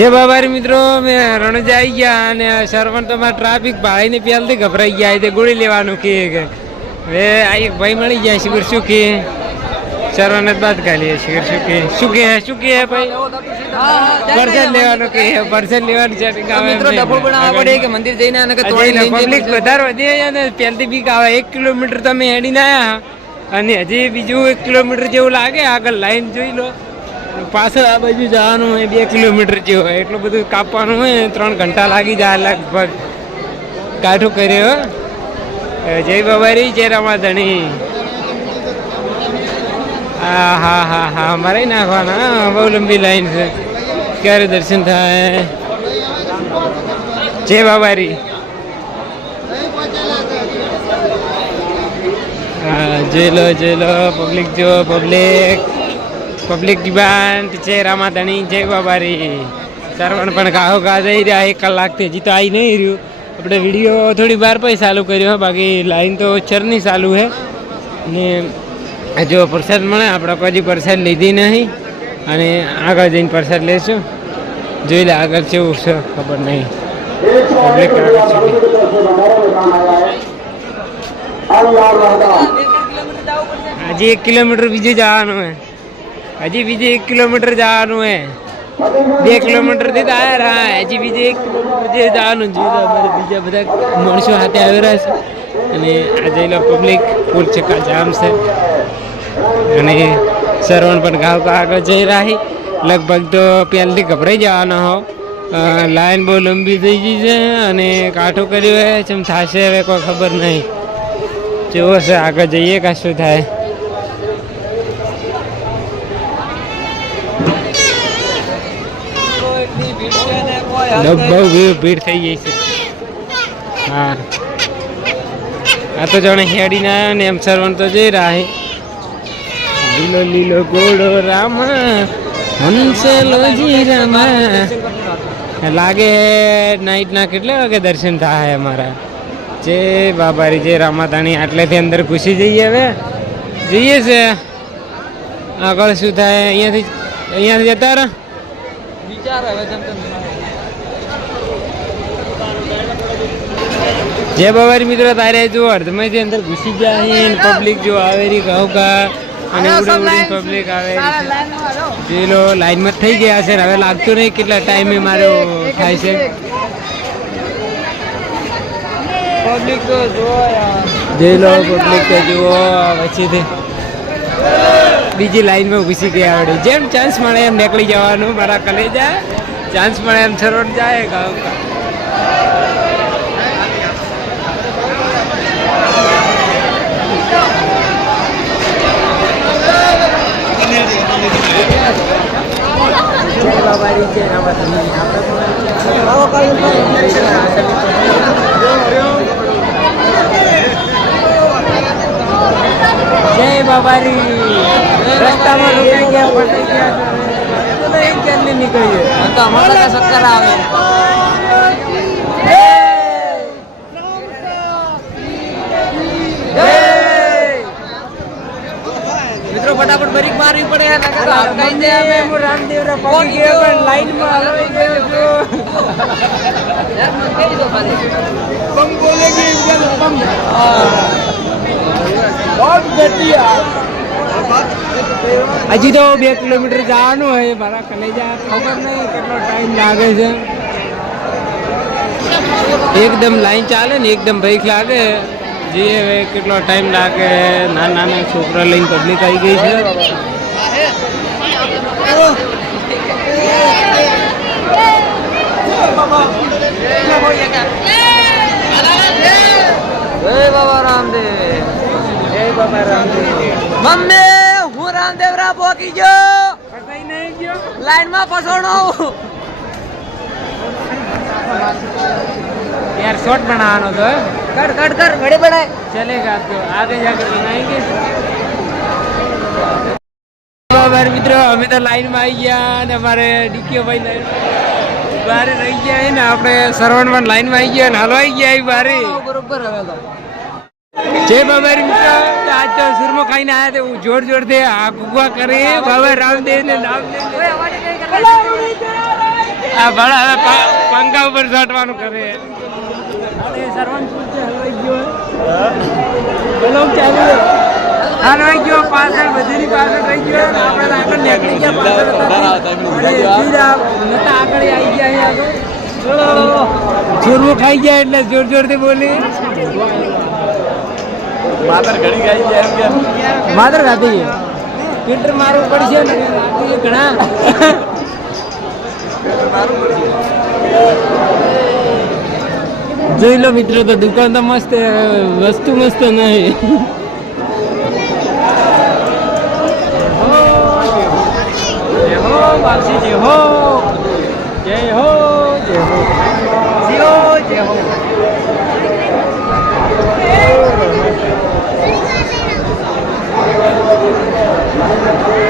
જે બાબારી મિત્રો મેં રણજા આવી ગયા અને સરવણ તો મારા ટ્રાફિક ભાઈ ને પહેલથી ગભરાઈ ગયા તે ગોળી લેવાનું કે. હવે આ એક ભાઈ મળી ગયા શિખર શું કે? સરવણ જ બાદ ખાલી શિખર શું કે? શું કે શું કે ભાઈ? પરસેન્ટ લેવાનું કે પરસેન્ટ લેવાનું છે મિત્રો ડફોળ બનાવવા પડે કે મંદિર જઈને અને તોડી પબ્લિક વધારે વધી ગયા ને પહેલથી બીક આવે. એક કિલોમીટર તમે હેડીને આયા. અને હજી બીજું એક કિલોમીટર જેવું લાગે આગળ લાઈન જોઈ લો. પાછળ આ બાજુ જવાનું હોય, બે કિલોમીટર જેવું હોય, એટલું બધું કાપવાનું હોય, ત્રણ ઘંટા લાગી જાય લગભગ. કાઠું કર્યો. જય બાબારી જય રમાધણી. હા હા હા હા, મારે નાખવાના બહુ લંબી લાઈન છે. ક્યારે દર્શન થાય? જય બાબારી હા જોઈ લો જોઈ લો પબ્લિક જો પબ્લિક પબ્લિક ડિમાન્ડ છે રામાધણી જય બાબારી. સરવણ પણ ગાહો ગા જઈ રહ્યા એક કલાકથી હજી તો આવી નહીં રહ્યું. આપણે વીડિયો થોડી બાર પછી ચાલુ કર્યો બાકી લાઈન તો ચરની ચાલુ છે. ને જો પ્રસાદ મળે આપણે કોઈ હજી પ્રસાદ લીધી નહીં. અને આગળ જઈને પ્રસાદ લેશું. જોઈ લે આગળ કેવું છે ખબર નહીં. પબ્લિક હજી એક કિલોમીટર બીજું જવાનું હે હજી બીજે એક કિલોમીટર જવાનું હે. બે કિલોમીટરથી તો આયા રહ્યા હજી બીજે એક જે જવાનું લો અમારે બીજા બધા માણસો હાથે આવી રહ્યા છે. અને આજે પબ્લિક ફૂલ ચક્કા જામ છે. અને સરવણ પણ ગાવ આગળ જઈ રહી. લગભગ તો પહેલથી ગભરાઈ જવાનો હો. લાઈન બહુ લંબી થઈ ગઈ છે અને કાઠું કર્યું હોય ચમ થશે હવે કોઈ ખબર નહીં. જેવો છે આગળ જઈએ કાં શું થાય. બહુ ભીડ થઈ ગઈ છે. હા. આ તો જાણે હેડીને આવ્યો ને એમ સરવણ તો જઈ રહ્યા લીલો લીલો ગોળો રામ હંસેલોજી રામા લાગે નાઈટના કેટલા વાગે દર્શન થાય અમારા? જય બાબારી જે રામાતાણી. આટલેથી અંદર ઘૂસી જઈએ હવે? જઈએ છે. આગળ શું થાય? અહીંયાથી અહીંયાથી જતા રહ્યા વિચાર હવે તેમ જય બવારી મિત્રો તારે જો અર્ધમાંથી અંદર ઘૂસી ગયા છે પબ્લિક જો આવેરી ઘઉકા અને ઉડી ઉડીને પબ્લિક આવે જે લો લાઈનમાં થઈ ગયા છે હવે લાગતું નહીં કેટલા ટાઈમે મારો થાય છે. પબ્લિક તો જુઓ જે લો પબ્લિક તો જુઓ પછીથી બીજી લાઈનમાં ઘૂસી ગયા આવડે જેમ ચાન્સ મળે એમ નીકળી જવાનું મારા કલેજા. ચાન્સ મળે એમ છરોડ જાય ઘઉકા જય છે જય બાબારી. રસ્તામાં રોકાઈ ગયા પડી ગયા. એક જલ્દી નીકળીએ આ તો અમારે તો આવે મિત્રો ફટાફટ બરીક મારવી પડે નકર અટકાઈ જાય અમે હું રામદેવ પહોંચી ગયો પણ લાઈનમાં હલવાઈ ગયો છું. પમ બોલેગે ઇન્ડિયન પમ બહુત ઘટિયા હજી તો બે કિલોમીટર જવાનું હોય મારા કલેજા ખબર નહીં કેટલો ટાઈમ લાગે છે. એકદમ લાઈન ચાલે ને એકદમ ભયખ લાગે. જોઈએ હવે કેટલો ટાઈમ લાગે. નાના નાના છોકરા લઈને પબ્લિક આવી ગઈ છે. જય હું રામદેવ. રા પોકી ગયો. લાઈનમાં ફસણો યાર શોર્ટ બનાવવાનો તો કર કર કર ઘડી બનાય चलेगा तो आगे जाकर बनाएंगे બરાબર મિત્રો અમે તો લાઈનમાં આવી ગયા અને અમારે ડીકે ભાઈ લાઈન બહાર રહી ગયા છે ને આપણે સરવણ પણ લાઈનમાં આવી ગયા ને હલવાઈ ગયા એ બારે બરોબર હવે તો જય બાબારી મિત્રો તો આજ તો સુરમો ખાઈને આવ્યા તે જોર જોર થી આ ગુગવા કરે બાબા રામદેવ ને નામ લઈને આ ભણા હવે પ- પંખા ઉપર ચોંટવાનું કરે હલવાઈ ગયો પાછળ બધીની પાછળ રહી ગયો આપણે આગળ નીકળી ગયા પાછળ હતા. આગળ આવી ગયા અહીંયા આગળ. ખાઈ ગયા એટલે જોર જોરથી બોલી. માદર ઘડી એમ કે? માત્ર ખાતી છે ફિલ્ટર મારવું પડશે ને લાગી છે ઘણા. જોઈ લો મિત્રો તો દુકાન તો મસ્ત વસ્તુ મસ્ત નહીં.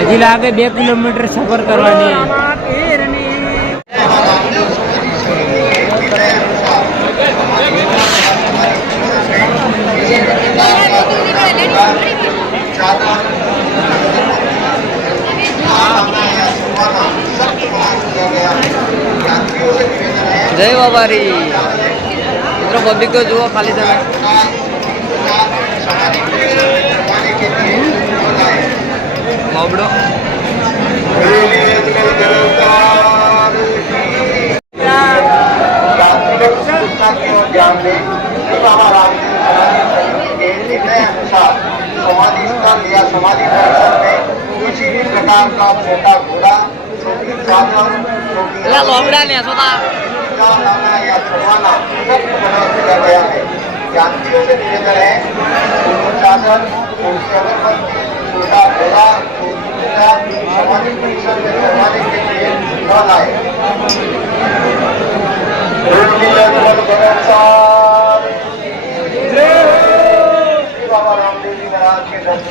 હજી લાગે બે કિલોમીટર સફર કરવાની. જય બાબારી. મિત્રો પબ્લિક તો જુઓ ખાલી તમે.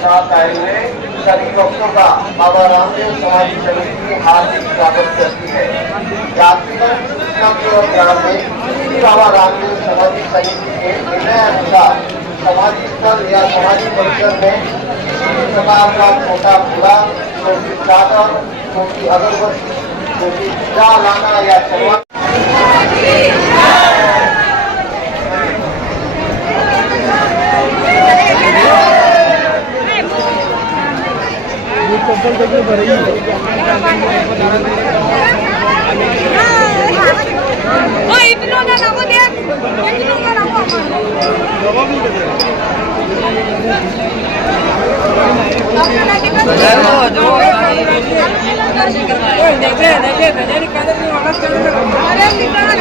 साथ आए हुए सभी भक्तों का बाबा रामदेव समाज समिति की हार्दिक स्वागत करती है बाबा रामदेव समाजी समिति के निर्णय अनुसार समाज स्थल या समाजी परिसर में किसी भी प्रकार का छोटा खुला छोटी चादर छोटी अगरबत्ती छोटी पूजा लाना या चलवा 어, 이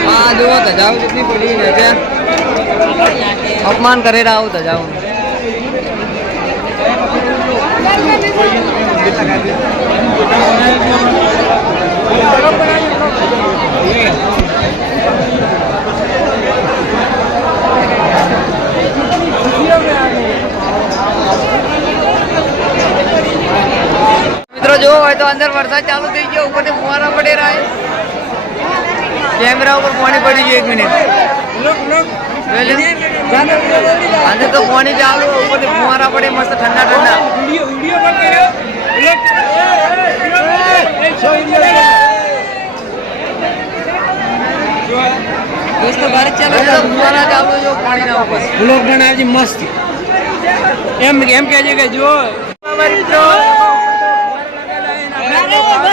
હા જુઓ તજાવ જેટલી પડી રહે છે. અપમાન કરી રહ્યા તજાવનું તો અંદર વરસાદ ચાલુ થઈ ગયો ઉપરથી ફુવારા પડે રહ્યા કેમેરા ઉપર પાણી પડી ગયું એક મિનિટ અંદર તો પાણી ચાલુ ઉપરથી ફુવારા પડે મસ્ત ઠંડા ઠંડા ફુવારા ચાલુ જો પાણીના ઉપર બ્લોગ બનાવજે મસ્ત એમ એમ કહેજે કે જો મિત્રો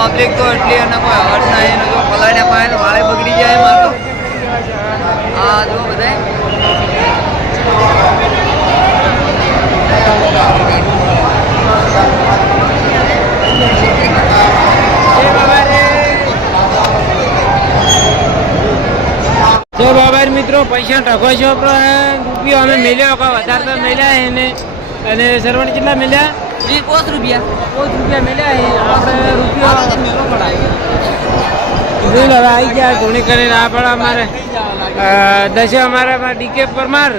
પબ્લિક તો એટલી અને કોઈ હર્ષ ના એનો જો પલાડ્યા પાય વાળે બગડી જાય એમાં તો. આ જો બધાય. જો બાબા મિત્રો, પૈસા ટકો છો રૂપિયો અમે મેલ્યો કા વધારે તો મેલ્યા એને. અને સરવણ કેટલા મેલ્યા? વીસ પોસ રૂપિયા. પાંચ રૂપિયા મેલ્યા છે આપણે રૂપિયો આ તો મેળો પડાય. જોઈ લો હવે આવી ગયા ધોણી કરીને આપણે અમારે દસે અમારા ડીકે પરમાર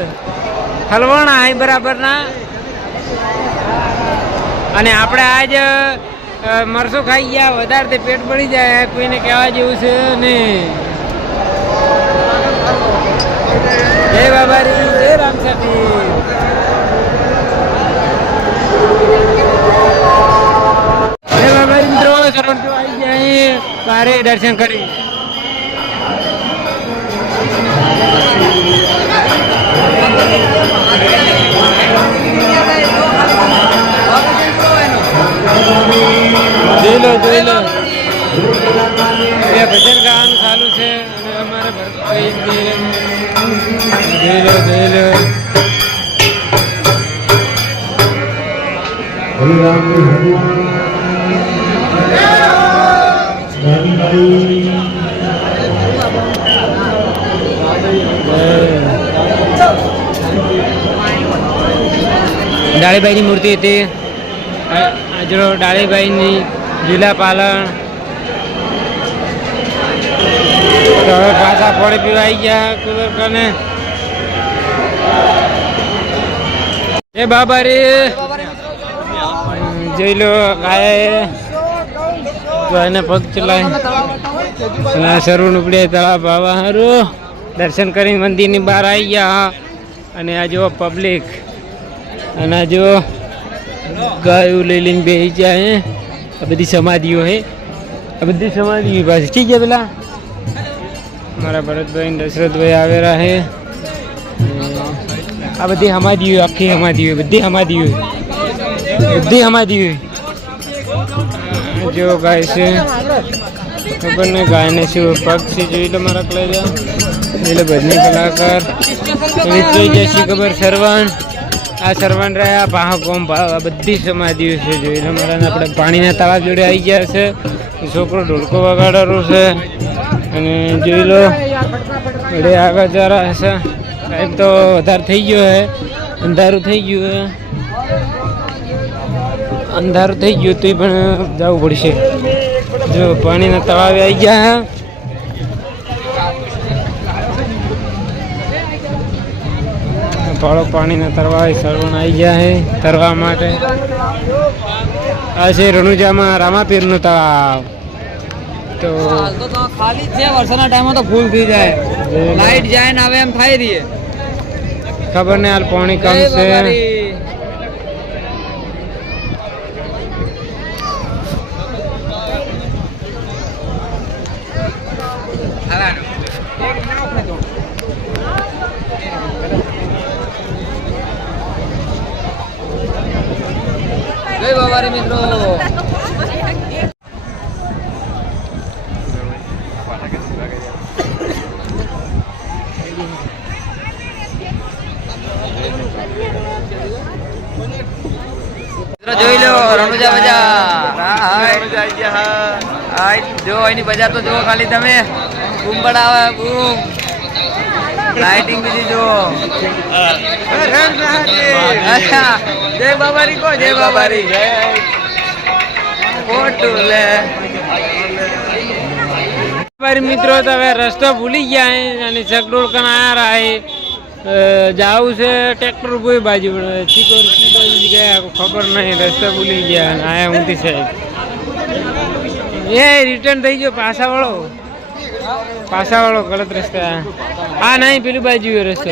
હલવાણા અહીં બરાબરના. અને આપણે આજ મરસો ખાઈ ગયા વધારે તે પેટ પડી જાય કોઈને કહેવા જેવું છે ને જય બાબારી જય રામ સાથી મિત્રો સરવણ આવી ગયા અહીં બારે દર્શન કરી. જોઈ લો જોઈ લો. એ ભજન ગાવાનું ચાલુ છે અને અમારે જોઈ લો જોઈ લો. ડાળીબાઈની મૂર્તિ હતી. આજરો ડાળીભાઈની લીલા પાલન હવે પાછા ફળ પીવાઈ ગયા કુદર કને એ બાબા રે જોઈ લો ગાય તો એને પગ ચલાય. સરું ઉપડે તળાવ બાવા હારું દર્શન કરીને મંદિરની બહાર આવી ગયા. અને આ જો પબ્લિક અને આ જો ગાયું લઈ લઈને બે જાય આ બધી સમાધિઓ હે. આ બધી સમાધિઓ પાસે ઠીક છે પેલા? મારા ભરતભાઈ દશરથભાઈ આવેલા હે. આ બધી સમાધિઓ, આખી સમાધિઓ બધી સમાધિઓ બધી સમાધિઓ જો ગાય છે. ખબર ને ગાયને શું પગ છે, જોઈ લો મારા કલેજા. એટલે ભજની કલાકાર. જોઈ જશે ખબર સરવણ. આ સરવણ રહ્યા ભાહ કોમ ભાવ, આ બધી સમાધિઓ છે, જોઈ લો મારા. આપણે પાણીના તળાવ જોડે આવી ગયા છે. છોકરો ઢોલકો વગાડવાનો છે. અને જોઈ લો એટલે આગળ જરા હશે ટાઈમ તો વધારે થઈ ગયો હે. અંધારું થઈ ગયું હે. અંધારું થઈ ગયું તો પણ જવું પડશે. જો પાણીના તળાવે આવી ગયા. પાળો પાણીના તરવા સરવણ આવી ગયા છે તરવા માટે. આ છે રણુજામાં રામાપીરનું તળાવ. તો ખાલી છે વરસાદના ટાઈમમાં તો ફૂલ થઈ જાય. લાઈટ જાય ને હવે એમ થાય રહીએ. ખબર નહીં હાલ પાણી કમ છે બાબારી. જય બાબારી મિત્રો મિત્રો જોઈ મજા હાય જો એની બજાર તો જુઓ ખાલી તમે. બૂમ પડાવે બૂમ. લાઇટિંગ બીજી જુઓ. જય બાબારી કો જય બાબારી. ખોટું લે. મિત્રો તમે રસ્તો ભૂલી ગયા અને ચકડોળ કણ. અ, જાવું છે, ટ્રેક્ટર કોઈ બાજુ ચીકોર કી બાજુ ગયા, ખબર નહીં, રસ્તા ભૂલી ગયા આયા ઊંધી સાહેબ એ રિટર્ન થઈ ગયો, પાસાવાળો. પાસાવાળો ગલત રસ્તા, આ. નહીં, પેલી બાજુ રસ્તો.